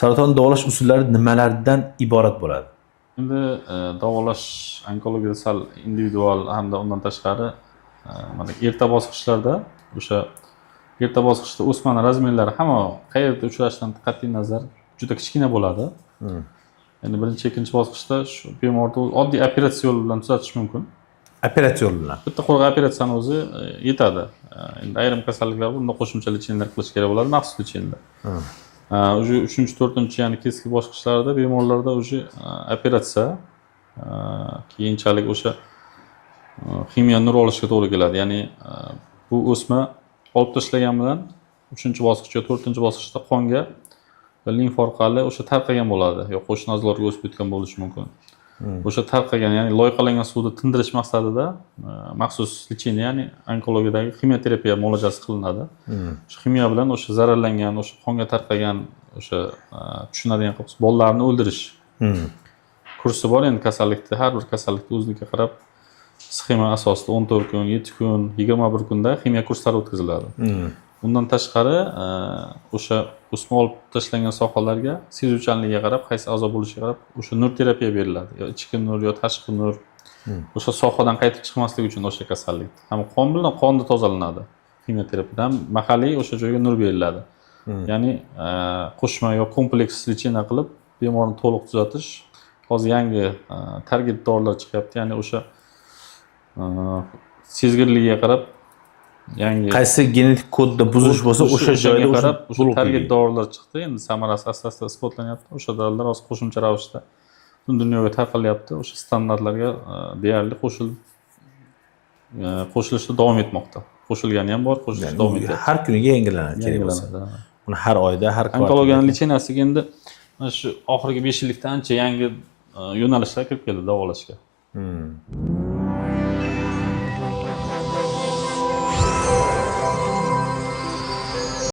Saraton davolash usullari nimalardan iborat bo'ladi? Endi davolash onkologiyada sal individual hamda undan tashqari mana erta bosqichlarda o'sha erta bosqichda o'smani razmerlari hamma qayerda uchrashidan qat'iy nazar juda kichkina bo'ladi. Endi birinchi, ikkinchi bosqichda shu bemorni oddiy operatsiya yo'li bilan tuzatish mumkin. Operatsiya yo'li bilan. Bitta qo'lga operatsiyani o'zi yetadi. Endi ayrim kasalliklar bunda qo'shimcha lecheniylar qilish kerak bo'ladi, maxsus lecheniylar. Уже 3-4, ya'ni keskin bosqichlarda bemorlarda уже operatsiya keyinchalik o'sha ximiya nur olishga to'g'ri keladi. Ya'ni bu o'sma olib tashlagan bilan 3-bosqich yo 4-bosqichda qonga limf orqali o'sha tarqagan bo'ladi. Yo qo'shni a'zolarga o'sib ketgan bo'lishi mumkin. O'sha tarqagan, ya'ni loyqalangan suvni tindirish maqsadida maxsus lecheniya, ya'ni onkologiyadagi ximioterapiya muolajasi qilinadi. Shu ximiya bilan o'sha zararlangan, o'sha qonga tarqagan, o'sha tushunadigan qilib bolalarni o'ldirish kursi bor. Endi kasallikda har bir kasallikda o'ziga qarab sxema asosida 14 kun, 7 kun, 21 kunda ximiya kurslari o'tkaziladi. Bundan tashqari o'sha o'sma olib tashlangan sohalarga sezuvchanligiga qarab, qaysi a'zo bo'lishiga qarab o'sha nur terapiya beriladi. Yo ichki nur, yo tashqi nur. O'sha sohadan qaytib chiqmaslik uchun o'sha kasallik. Ham qon bilan qonni tozalanadi. Ximioterapiyadan mahalliy o'sha joyga nur beriladi. Ya'ni qo'shma yo kompleks lecheniya qilib bemorni to'liq tuzatish. Hozir yangi target dorilar chiqyapti. Ya'ni o'sha sezgirligiga qarab yangi Qaysi genetik kodda buzish bo'lsa, o'sha joyga qarab o'sha target dorilar chiqdi. Endi samarasi asta-asta isbotlanyapti. O'sha dorilar hozir qo'shimcha ravishda butun dunyoga tarqalyapti. O'sha standartlarga deyarli qo'shilishda davom etmoqda. Qo'shilgani ham bor, qo'shilishda davom etyapti. Har kuniga yangilanadi kerak bo'lsa. Buni har oyda, har kvartalda. Onkologiyaning lecheniyasiga endi mana shu oxirgi 5 yillikda ancha yangi yo'nalishlar kirib keldi davolashga.